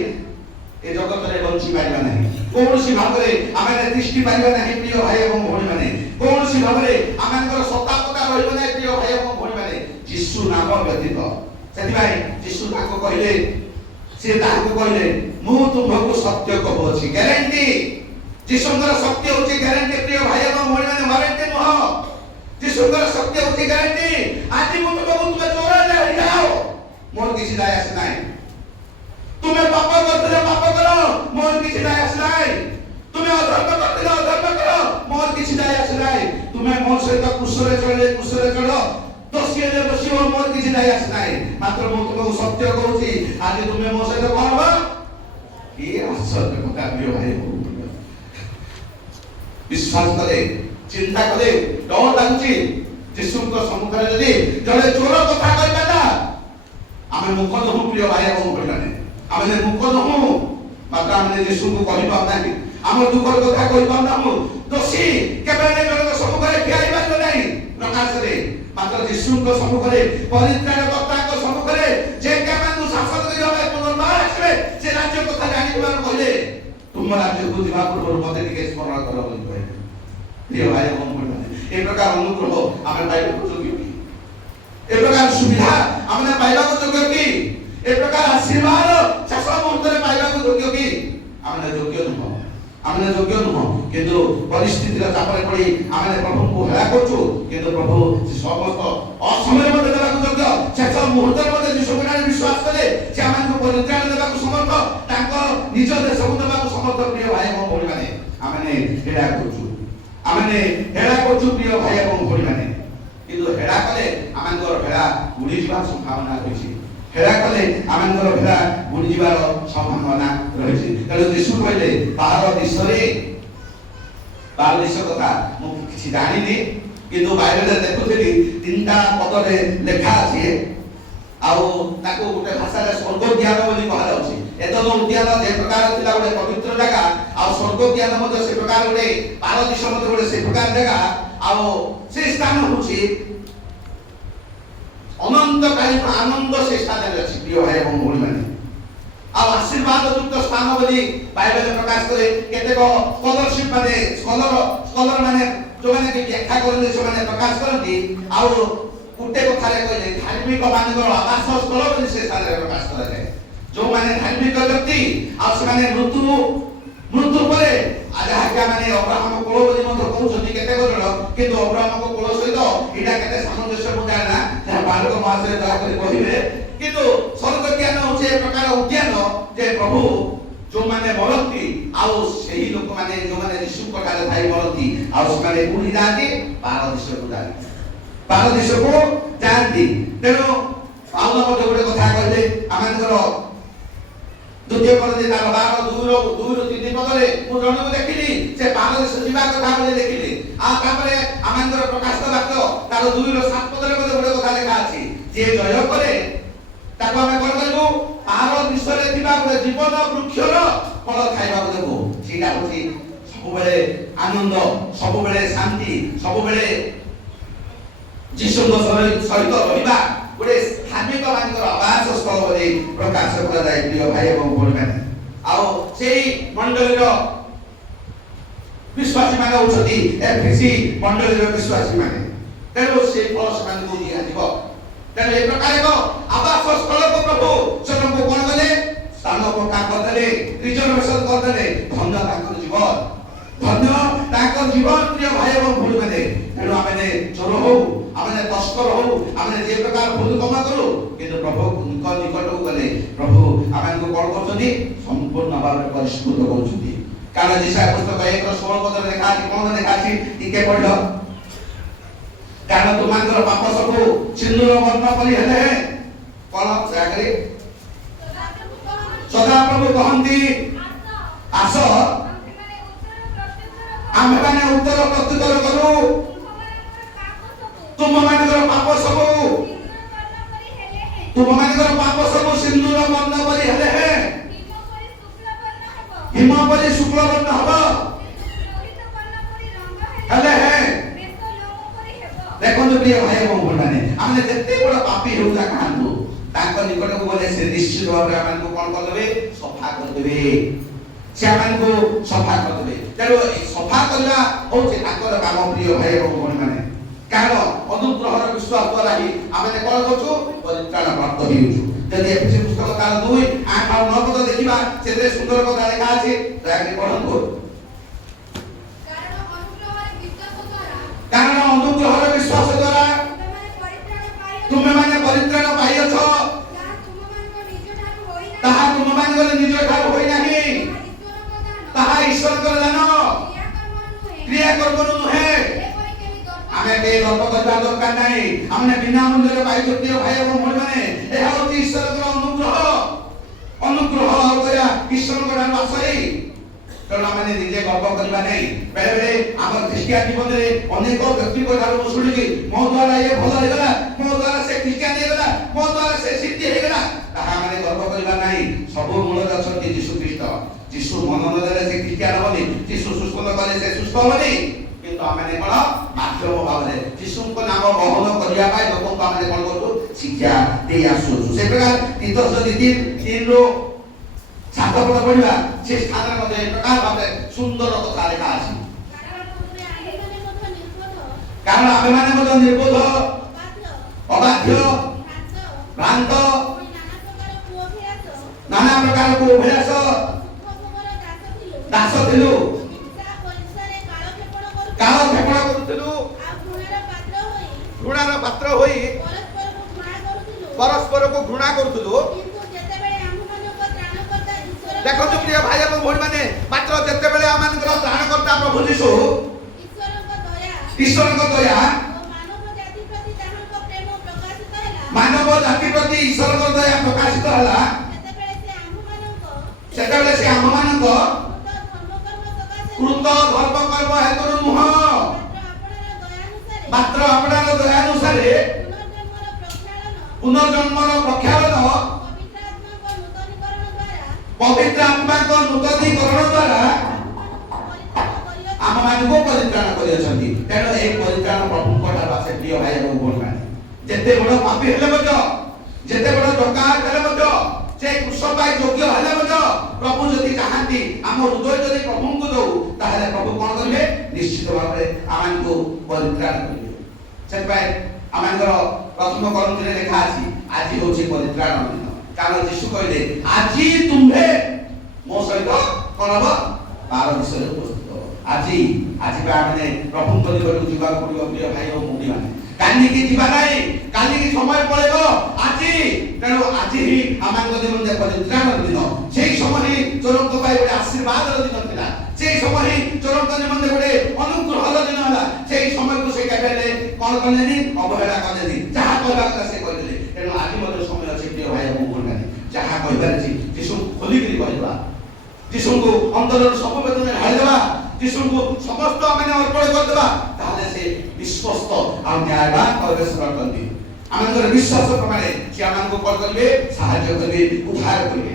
ए जगत रे बंची पाइबा नाही, कोनोसी भाबरे आमे दृष्टि पाइबा नाही। प्रिय भाई एवं भौणी माने, कोनोसी भाबरे आमेकर सत्तापता रहिबा नाही। प्रिय भाई एवं भौणी माने, यीशु नाम व्यतीत सेति भाई यीशु ताको कहिले, से ताको कहले मु तुमको सत्य कहूची, ग्यारंटी। जीशुଙ୍କର सत्य होची ग्यारंटी। प्रिय भाई एवं भौणी माने, वारंटी नुह। जीशुଙ୍କର सत्य होची ग्यारंटी। आज मु तुमको तुमे चोर ले जाओ, मोर किछि दाय आस नाही। तुमे पाप करथिले पाप करो, मोर किछि दाय आस नाही। तुमे अधर्म करथिले अधर्म करो, मोर किछि दाय आस नाही। तुमे मोर सहित कुशले चलो, दोषी हेले दोषी हो, मोर किछि दाय आस नाही। मात्र मु तुमको सत्य कहूची, आज तुमे मो सहित कोन बा कि आश्चर्य কথা। प्रिय भाई विश्वास करे, चिंता करे, डर लागुची यीशुଙ୍କ सम्मुखରେ ଯଦି ଜଣେ ଚୋର କଥା କହିପାଲା, ଆମେ ମୁଖ ଦହୁ। ପ୍ରିୟ ଭାଇ ଏବଂ ଭଉଣୀମାନେ, ଆମେ ମୁଖ ଦହୁ, ମାତ୍ର ଆମେ ଯୀଶୁଙ୍କୁ କହିପାରୁ ନାହିଁ, ଆମ ଦୁଃଖର କଥା କହିପାରୁ ନାହୁଁ। ଦୋଷୀ କେବେ ଜଣଙ୍କ ସମ୍ମୁଖରେ ଠିଆ ହେଇପାରିବ ନାହିଁ ପ୍ରକାଶରେ, ମାତ୍ର ଯୀଶୁଙ୍କ ସମ୍ମୁଖରେ, ପରିତ୍ରାଣକର୍ତ୍ତାଙ୍କ ସମ୍ମୁଖରେ, ଯେ କେମାନଙ୍କୁ ଶାସନ କରିବା ପାଇଁ ପୁନର୍ବାର ଆସିବେ, ସେ ରାଜ୍ୟ କଥା ଜାଣିଥିବାର କହିଲେ, ତୁମ ରାଜ୍ୟକୁ ଯିବା ପୂର୍ବରୁ ମୋତେ ଟିକେ ସ୍ମରଣ କର ବୋଲି କହିଲେ। ପ୍ରିୟ ଭାଇ ଏବଂ ଭଉଣୀମାନେ, ଏ ପ୍ରକାର ଅନୁଗ୍ରହ ଆମେ ପାଇବାକୁ ଯୋଗ୍ୟ କି? ଏ ପ୍ରକାର ସୁବିଧା ଆମେ ପାଇବାକୁ ଯୋଗ୍ୟ କି? ଏ ପ୍ରକାର ଆଶୀର୍ବାଦ ଶେଷ ମୁହୂର୍ତ୍ତରେ ପାଇବାକୁ ଯୋଗ୍ୟ କି? ଆମେ ଯୋଗ୍ୟ ନୁହଁ, ଆମେ ଯୋଗ୍ୟ ନୁହଁ। କିନ୍ତୁ ପରିସ୍ଥିତିର ଚାପରେ ପଡ଼ି ଆମେ ପ୍ରଭୁଙ୍କୁ ହେଳା କରୁଛୁ। କିନ୍ତୁ ପ୍ରଭୁ ସମସ୍ତ ଅସମୟ ମଧ୍ୟ ଦେବାକୁ ଯୋଗ୍ୟ। ଶେଷ ମୁହୂର୍ତ୍ତରେ ମଧ୍ୟ ଯୀଶୁଙ୍କ ନାମରେ ବିଶ୍ୱାସ କଲେ ସେ ଆମକୁ ପରିତ୍ରାଣ ଦେବାକୁ ସମର୍ଥ, ତାଙ୍କ ନିଜ ଦେଶକୁ ଦେବାକୁ ସମର୍ଥ। ପ୍ରିୟ ଭାଇ ଏବଂ ଭଉଣୀମାନେ, ଆମେ ହେଳା କରୁଛୁ, ଆମେ ହେଳା କରୁଛୁ। ପ୍ରିୟ ଭାଇ ଏବଂ ଭଉଣୀମାନେ, କିନ୍ତୁ ହେଳା କଲେ ଆମଙ୍କର ଭେଳା ବୁଡ଼ିଯିବାର ସମ୍ଭାବନା ରହିଛି। ହେଳା କଲେ ଆମଙ୍କର ଭେଳା ବୁଡ଼ିଯିବାର ସମ୍ଭାବନା ରହିଛି। ତେଣୁ ଯୀଶୁ କହିଲେ ପାରଦୀସରେ, ପାରଦୀସ କଥା ମୁଁ କିଛି ଜାଣିନି, କିନ୍ତୁ ବାଇବେଲରେ ଦେଖୁଥିଲି 3ଟା ପଦରେ ଲେଖା ଅଛି। ଆଉ ତାକୁ ଗୋଟେ ଭାଷାରେ ସ୍ୱର୍ଗୋଦ୍ୟାନ ବୋଲି କୁହାଯାଉଛି। ଏତଦ ଉଦ୍ୟାନ ଯେ ପ୍ରକାର ଥିଲା ଗୋଟେ ପବିତ୍ର ଜାଗା, ଆଉ ସ୍ୱର୍ଗୋଦ୍ୟାନ ମଧ୍ୟ ସେ ପ୍ରକାର ଗୋଟେ, ପାରଦୀସ ମଧ୍ୟ ଗୋଟେ ସେ ପ୍ରକାର ଜାଗା। ଆଉ ସେ ସ୍ଥାନ ହେଉଛି ଅନନ୍ତକାଳୀନ ଆନନ୍ଦ, ସେ ସ୍ଥାନରେ ଅଛି। ପ୍ରିୟ ଭାଇ ଏବଂ ଭଉଣୀମାନେ, ଆଉ ଆଶୀର୍ବାଦ ଯୁକ୍ତ ସ୍ଥାନ ବୋଲି ବାଇବେଲରେ ପ୍ରକାଶ କରେ। କେତେକ ସ୍କଲରସିପ୍ ମାନେ ସ୍କଲର ମାନେ ଯୋଉମାନେ କି ବ୍ୟାଖ୍ୟା କରନ୍ତି, ସେମାନେ ପ୍ରକାଶ କରନ୍ତି। ଆଉ ଗୋଟେ କଥାରେ କହିଲେ ଧାର୍ମିକ ମାନଙ୍କର ଆବାସ ସ୍ଥଳ ବୋଲି ସେ ସ୍ଥାନରେ ପ୍ରକାଶ କରାଯାଏ। ଯୋଉମାନେ ଧାର୍ମିକ ବ୍ୟକ୍ତି, ଆଉ ସେମାନେ ମୃତ୍ୟୁ ପରେ ଯାହାକି ଆମେ ଅବ୍ରାହମ କୋଳ ବୋଲି ମଧ୍ୟ କହୁଛନ୍ତି କେତେକ ଜଣ, କିନ୍ତୁ ଅବ୍ରାହମଙ୍କ କୋଳ ସହିତ ଏଇଟା କେତେ ସାମଞ୍ଜସ୍ୟ ମୁଁ ଜାଣେ ନା, ଯାହା ବାଳକ ମହାଶୟ ଦୟାକରି କହିବେ। କିନ୍ତୁ ସ୍ୱର୍ଗୋଦ୍ୟାନ ହେଉଛି ଏ ପ୍ରକାର ଉଦ୍ୟାନ ଯେ ପ୍ରଭୁ ଯୋଉମାନେ ମରନ୍ତି, ଆଉ ସେହି ଲୋକମାନେ ଯୋଉମାନେ ଯୀଶୁଙ୍କ ଠାରେ ଥାଇ ମରନ୍ତି, ଆଉ ସେମାନେ କୋଉଠି ଯାଆନ୍ତି? ପାରଦୀସକୁ ଯାଆନ୍ତି, ପାରଦୀସକୁ ଯାଆନ୍ତି। ତେଣୁ ପାଉଲ ମଧ୍ୟ ଗୋଟେ କଥା କହିଲେ, ଆମଙ୍କର ଦ୍ୱିତୀୟ କରନ୍ତି ତାର 12:2-3 ପଦରେ, ମୁଁ ଜଣକୁ ଦେଖିଲି ସେ ପାରଦୀସ ଯିବା କଥା ବୋଲି ଦେଖିଲି। ଆଉ ତାପରେ ଆମଙ୍କର ପ୍ରକାଶିତ ବାକ୍ୟ ତାର 2-7 ପଦରେ ମଧ୍ୟ ଗୋଟେ କଥା ଲେଖା ଅଛି, ଯିଏ ଜୟ କରେ ତାକୁ ଆମେ କଣ କରିବୁ? ପାରଦୀସରେ ଥିବା ଗୋଟେ ଜୀବନ ବୃକ୍ଷର ଫଳ ଖାଇବାକୁ ଦେବୁ। ସେଇଟା ହେଉଛି ସବୁ ସବୁବେଳେ ଆନନ୍ଦ, ସବୁବେଳେ ଶାନ୍ତି, ସବୁବେଳେ ଯୀଶୁଙ୍କ ସହିତ ରହିବା ଗୋଟେ ଧାର୍ମିକ ମାନଙ୍କର ଆବାସ ସ୍ଥଳ ବୋଲି ପ୍ରକାଶ କରାଯାଏ ପ୍ରିୟ ଭାଇ ଏବଂ ଭଉଣୀମାନେ। ଆଉ ସେଇ ମଣ୍ଡଳୀର ବିଶ୍ୱାସୀ ମାନେ ହଉଛନ୍ତି ଏଫେସି ମଣ୍ଡଳୀର ବିଶ୍ୱାସୀ ମାନେ। ତେଣୁ ସେ ଫଳ ସେମାନଙ୍କୁ ଦିଆଯିବ। ତେଣୁ ଏ ପ୍ରକାର ଏକ ଆବାସ ସ୍ଥଳକୁ ପ୍ରଭୁ ସେମାନଙ୍କୁ କଣ କଲେ? ସ୍ଥାନ ପକ୍କା କରିଦେଲେ, ରିଜର୍ଭେସନ କରିଦେଲେ। ଧନ୍ୟ ତାଙ୍କର ଜୀବନ, ଧନ୍ୟ ତାଙ୍କର ଜୀବନ ପ୍ରିୟ ଭାଇ ଏବଂ ଭଉଣୀମାନେ। ତେଣୁ ଆମେ ଚୋର ହଉ, ଆମେ ତସ୍କର ହଉ, ଆମେ ଯେ ପ୍ରକାର ଭୁଲ କାମ କରୁ, କିନ୍ତୁ ପ୍ରଭୁଙ୍କ ନିକଟକୁ ଗଲେ ପ୍ରଭୁ ଆମକୁ କଣ କରୁଛନ୍ତି? ସମ୍ପୂର୍ଣ୍ଣ ଭାବରେ ପରିଷ୍କୃତ କରୁଛନ୍ତି। କାରଣ ଯିଶା ପୁସ୍ତକ 1:16 ଲେଖା ଅଛି। କଣ ଲେଖା ଅଛି ଟିକେ ପଢିଲ। କାରଣ ତୁମଙ୍କର ପାପ ସବୁ ସିନ୍ଦୁର ବର୍ଣ୍ଣ ପରି ହେଲେ କଣ ଆଗରେ ସଦାପ୍ରଭୁ କହନ୍ତି, ଆସ ଆମ୍ଭେମାନେ ଉତ୍ତର ପ୍ରତ୍ୟୁତ୍ତର କରୁ, ତୁମମାନଙ୍କର ପାପ ସବୁ ସିନ୍ଦୁର ବର୍ଣ୍ଣ ପରି ହେଲେ ହିମ ପରି ଶୁକ୍ଳ ବର୍ଣ୍ଣ ହବ। ହେଲେ ଦେଖନ୍ତୁ ପ୍ରିୟ ଭାଇ ଏବଂ ଭଉଣୀମାନେ, ଆମେ ଯେତେ ବଡ଼ ପାପୀ ହେଉ ନା କାହାନ୍ତୁ, ତାଙ୍କ ନିକଟକୁ ଗଲେ ସେ ନିଶ୍ଚିତ ଭାବରେ ଆମକୁ କଣ କରିଦେବେ? ସଫା କରିଦେବେ। ସେ ଆମକୁ ସଫା କରିଦେବେ। ତେଣୁ ସଫା କରିବା ହଉଛି ତାଙ୍କର କାମ ପ୍ରିୟ ଭାଇ ଏବଂ ଭଉଣୀମାନେ। କାରଣ ଅନୁଗ୍ରହର ବିଶ୍ୱାସ ଦ୍ୱାରା ହିଁ ଆମେ କଣ କରୁଛୁ? ପରିତ୍ରାଣ ପ୍ରାପ୍ତ ହେଉଛୁ। ଯଦି ଏଫେସି ପୁସ୍ତକ 2:8-9 ଦେଖିବା, ସେଥିରେ ସୁନ୍ଦର କଥା ଲେଖା ଅଛି। ଦୟାକରି ପଢ଼ନ୍ତୁ। କାରଣ ଅନୁଗ୍ରହର ବିଶ୍ୱାସ ଦ୍ୱାରା ତୁମେମାନେ ପରିତ୍ରାଣ ପାଇଅଛ, ତାହା ତୁମମାନଙ୍କର ନିଜ ଠାରୁ ହୋଇନାହିଁ, ତାହା ଈଶ୍ୱରଙ୍କର ଦାନ, କ୍ରିୟା କର୍ମରୁ ନୁହେଁ। ଆମେ କେହି ଗର୍ବ କରିବା ଦରକାର ନାହିଁ। ଆମେ ବିନା ମୂଲ୍ୟରେ ପାଇଛୁ ପ୍ରିୟ ଭାଇ ଏବଂ ଭଉଣୀମାନେ। ଏହା ହେଉଛି ଈଶ୍ୱରଙ୍କର ଅନୁଗ୍ରହ। ଅନୁଗ୍ରହ କରିବା ଈଶ୍ୱରଙ୍କ ଠାରୁ ଆସେ। ତେଣୁ ଆମେ ନିଜେ ଗର୍ବ କରିବା ନାହିଁ। ବେଳେ ବେଳେ ଆମର ଖ୍ରୀଷ୍ଟିଆନ ଜୀବନରେ ଅନେକ ବ୍ୟକ୍ତିଙ୍କ ଠାରୁ ମୁଁ ଶୁଣିଛି, ମୋ ଦ୍ୱାରା ଇଏ ଭଲ ହେଇଗଲା, ମୋ ଦ୍ୱାରା ସେ ଖ୍ରୀଷ୍ଟିଆନ ହେଇଗଲା, ମୋ ଦ୍ୱାରା ସେ ସିଦ୍ଧି ହେଇଗଲା। ତାହା ଆମେ ଗର୍ବ କରିବା ନାହିଁ। ସବୁ ମୂଳରେ ଅଛନ୍ତି ଯୀଶୁ ଖ୍ରୀଷ୍ଟ। ଯୀଶୁ ମନ ଦେଲେ ସେ ଖ୍ରୀଷ୍ଟିଆନ ହବନି, ଯୀଶୁ ସୁସ୍ଥ କଲେ ସେ ସୁସ୍ଥ ହବନି। କିନ୍ତୁ ଆମେ କଣ ମାଧ୍ୟମ ଭାବରେ ଯୀଶୁଙ୍କ ନାମ ବହନ କରିବା ପାଇଁ ଲୋକଙ୍କୁ ଆମେ କଣ କରୁଛୁ? ଶିକ୍ଷା ଦେଇ ଆସୁଛୁ। ସେ ପ୍ରକାର ତିତୋସ 3:7 ପଢିବା, ସେ ସ୍ଥାନରେ ମଧ୍ୟ ଏ ପ୍ରକାର ଭାବେ ସୁନ୍ଦର କଥା ଲେଖା ଅଛି। କାରଣ ଆମେମାନେ ମଧ୍ୟ ନିର୍ବୋଧ, ଅବାଧ୍ୟ, ଭ୍ରାନ୍ତ, ନାନା ପ୍ରକାର କୁଅଭ୍ୟାସ ଦାସ ଥିଲୁ, କାଳକ୍ଷେପଣ କରୁଥିଲୁ, ଘୃଣାର ପାତ୍ର ହୋଇ ପରସ୍ପରକୁ ଘୃଣା କରୁଥିଲୁ। ଦେଖନ୍ତୁ ପ୍ରିୟ ଭାଇ ଏବଂ ଭଉଣୀମାନେ, ମାତ୍ର ଯେତେବେଳେ ଆମମାନଙ୍କର ତ୍ରାଣକର୍ତ୍ତା ପ୍ରଭୁ ଯୀଶୁ ଈଶ୍ୱରଙ୍କ ଦୟା, ମାନବ ଜାତି ପ୍ରତି ଈଶ୍ୱରଙ୍କ ଦୟା ପ୍ରକାଶିତ ହେଲା, ସେତେବେଳେ ସେ ଆମମାନଙ୍କ କୃତ ଧର୍ମ କର୍ମ ହେତୁ ନୁହଁ, ମାତ୍ର ଆପଣାର ଦୟାନୁସାରେ ପୁନର୍ଜନ୍ମର ପ୍ରକ୍ଷାଳନ ପବିତ୍ର ଆତ୍ମାଙ୍କ ନୂତନୀକରଣ ଦ୍ୱାରା ଆମମାନଙ୍କୁ ପରିତ୍ରାଣ କରିଅଛନ୍ତି। ତେଣୁ ଏହି ପରିତ୍ରାଣ ପ୍ରଭୁଙ୍କ ଠାରୁ ଆସେ ପ୍ରିୟ ଭାଇ ଏବଂ ଭଉଣୀମାନେ। ଯେତେ ବଡ଼ ପାପୀ ହେଲେ ମଧ୍ୟ, ଯେତେ ବଡ଼ ଡକାୟତ ହେଲେ ମଧ୍ୟ, ସେ କୃଷ ପାଇଁ ଯୋଗ୍ୟ ହେଲେ ମଧ୍ୟ, ପ୍ରଭୁ ଯଦି ଚାହାନ୍ତି ଆମ ହୃଦୟ ଯଦି ପ୍ରଭୁଙ୍କୁ ଦଉ, ତାହେଲେ ପ୍ରଭୁ କଣ କରିବେ? ନିଶ୍ଚିତ ଭାବରେ ଆମମାନଙ୍କୁ ପରିତ୍ରାଣ କରିବେ। ସେଥିପାଇଁ ଆମଙ୍କର ପ୍ରଥମ କରନ୍ଥୀରେ ଲେଖା ଅଛି, ଆଜି ହେଉଛି ପରିତ୍ରାଣ ଦିନ। କାରଣ ଯୀଶୁ କହିଲେ, ଆଜି ତୁମ୍ଭେ ମୋ ସହିତ କଣ ହବ? ପାରଦୀସରେ ଉପସ୍ଥିତ ହବ। ଆଜି ଆମେ ପ୍ରଭୁଙ୍କ ନିକଟକୁ ଯିବାକୁ ପଡ଼ିବ ପ୍ରିୟ ଭାଇ ଓ ଭଉଣୀମାନେ। କାଲିକି ଯିବା ନାହିଁ, କାଲିକି ସମୟ ପଳେଇବ। ଆଜି, ତେଣୁ ଆଜି ହିଁ ଆମମାନଙ୍କ ଜୀବନରେ ପରିତ୍ରାଣର ଦିନ। ସେଇ ସମୟ ହିଁ ଚୋରଙ୍କ ପାଇଁ ଗୋଟେ ଆଶୀର୍ବାଦର ଦିନ ଥିଲା। ସେଇ ସମୟ ହିଁ ଚୋରଙ୍କ ନିମନ୍ତେ ଗୋଟେ ଅନୁଗ୍ରହର ଦିନ ହେଲା। ସେଇ ସମୟକୁ ସେ କେବେ କଣ କଲେନି? ଅବହେଳା କଲେନି। ଯାହା କହିବା କଥା ସେ କହିଦେଲେ। ତେଣୁ ଆଜି ମଧ୍ୟ ସମୟ ଅଛି ପ୍ରିୟ ଭାଇ ଏବଂ ଭଉଣୀମାନେ, ଯାହା କହିବାର ଅଛି ଯୀଶୁଙ୍କୁ ଖୋଲିକିରି କହିବା, ଯୀଶୁଙ୍କୁ ଅନ୍ତରର ସବୁ ବେଦନା ଢାଳିଦେବା, ଯୀଶୁଙ୍କୁ ସମସ୍ତ ଆମେ ଅର୍ପଣ କରିଦେବା। ତାହେଲେ ସେ ବିଶ୍ୱସ୍ତ ଆଉ ନ୍ୟାୟବାନ ପରିବେଶ କରନ୍ତି। ଆମଙ୍କର ବିଶ୍ୱାସ ପ୍ରମାଣେ ସେ ଆମକୁ କଣ କରିବେ? ସାହାଯ୍ୟ କରିବେ, ଉଦ୍ଧାର କରିବେ।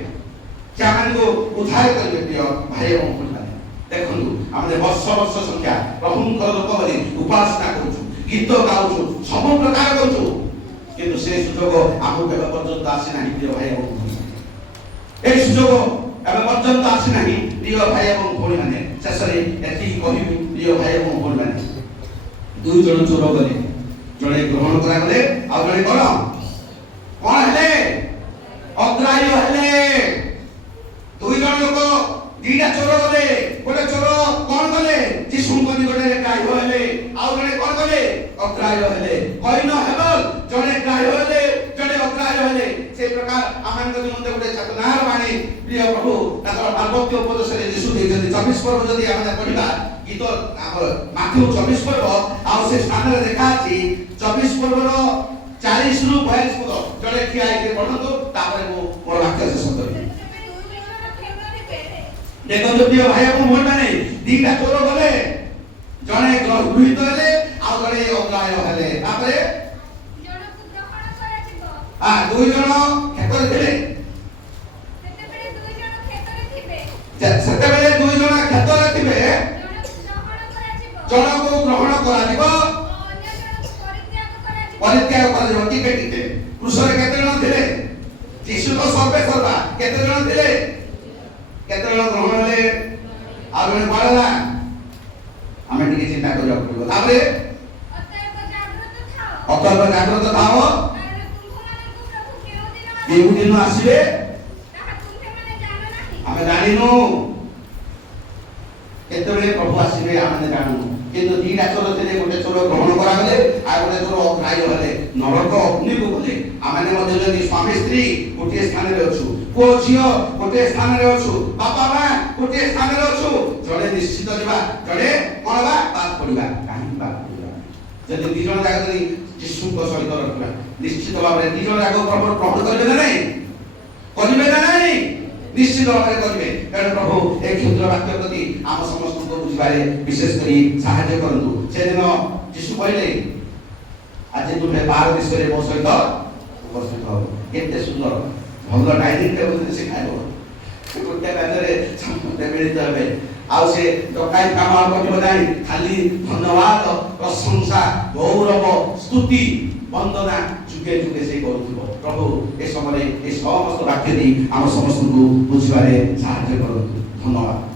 ସେ ଆମକୁ ଉଦ୍ଧାର କରିବେ ପ୍ରିୟ ଭାଇ ଏବଂ ଭଉଣୀମାନେ। देखु आम वर्ष वर्ष संख्या प्रभुंकर लोक बोली उपासना करूँ गीत गाऊँ सब प्रकार करूँ किंतु से सुजोग आमको केवल पर्यंत आसी ना प्रिय भाई और ए सुजोग एवं पर्यंत आसी ना प्रिय भाई और भौणी मैंने शेष में एति कहि प्रिय भाई और भौणी मैंने दुई जन चोर गले जड़े ग्रहण करा गले आ जड़े कौन हेले अग्राह्य हेले दुई जन लोक दीटा चोर गले गोटे चोर कौन गले जीशु कनि गोटे ग्राह्य हेले आ जड़े कौन गले अग्राह्य हेले कइन हेबल जड़े ग्राह्य हेले जड़े अग्राह्य हेले से प्रकार आमान को निमंते गोटे चेतनार वाणी प्रिय प्रभु ताकर पार्वत्य उपदेश रे जीशु देजति 24 पर्व जदी आमे पढिबा गीत माथ्यू 24 पर्व आ से स्थान रे देखा अछि 24 पर्व रो 40 रु 42 पद जड़े खिया के पढतो तापर मो मोर वाक्य से संदर्भ देखो तो प्रिय भाई को मोर माने दीटा चोर गले जड़े गृहित हेले आ जड़े अग्राह्य हेले तापर जण को ग्रहण करा जिवो आ दुई जण खेतर थिले सेतेबेले दुई जण खेतरे थिबे सेतेबेले दुई जण खेतर थिबे जण को ग्रहण करा जिवो जण को ग्रहण करा जिवो अन्य जण को परित्याग करा जिवो परित्याग करा जिवो टिके टिके कृष्ण केते जण थिले जीशु तो सर्वे सर्वा केते जण थिले केते जण ग्रहण ले आ जण पळला हमें टिके चिंता करिया पड़िबो ताबे अतर्क जागृत थाओ कारण तुम्भमाननको प्रभु केउ दिन आसीबे ताहा तुमे माने जानो नाही हमें जानिनु केतेबेले प्रभु आसीबे आमे जानु किंतु दीटा चोर थिले गोटे चोर ग्रहण करा गले आ गोटे चोर अग्राह्य हेले नरक अग्नि को गले आमे मध्ये जदी स्वामी स्त्री गोटे स्थान रे अछु को झियो गोटे स्थान रे अछु बापा मां गोटे स्थान रे अछु जड़े निश्चित दिबा जड़े कोनबा बात पड़िबा काहे बात पड़िबा जदी दी जण जाग जदी जीशु को सहित रखबा निश्चित भाबरे दी जण जाग प्रभु प्रभु करबे ना नहीं करिबे ना नहीं निश्चित भाबरे करिबे कारण प्रभु एक क्षुद्र वाक्य प्रति आम समस्त को बुझिबारे विशेष करी सहायता करंतु से दिन जीशु कहले आज तुम्हें 12 विषय रे मो सहित उपस्थित हो केते सुंदर भल डाइनिंग टेबल से खाइबो गोटे बाजारे समस्त मिलित हेबे आउ से डकाई काम करबो नाही खाली धन्यवाद प्रशंसा गौरव स्तुति वंदना जुगे जुगे से करूथबो प्रभु ए समय ए समस्त वाक्य दी हम समस्त को बुझिबारे सहायता करंतु धन्यवाद।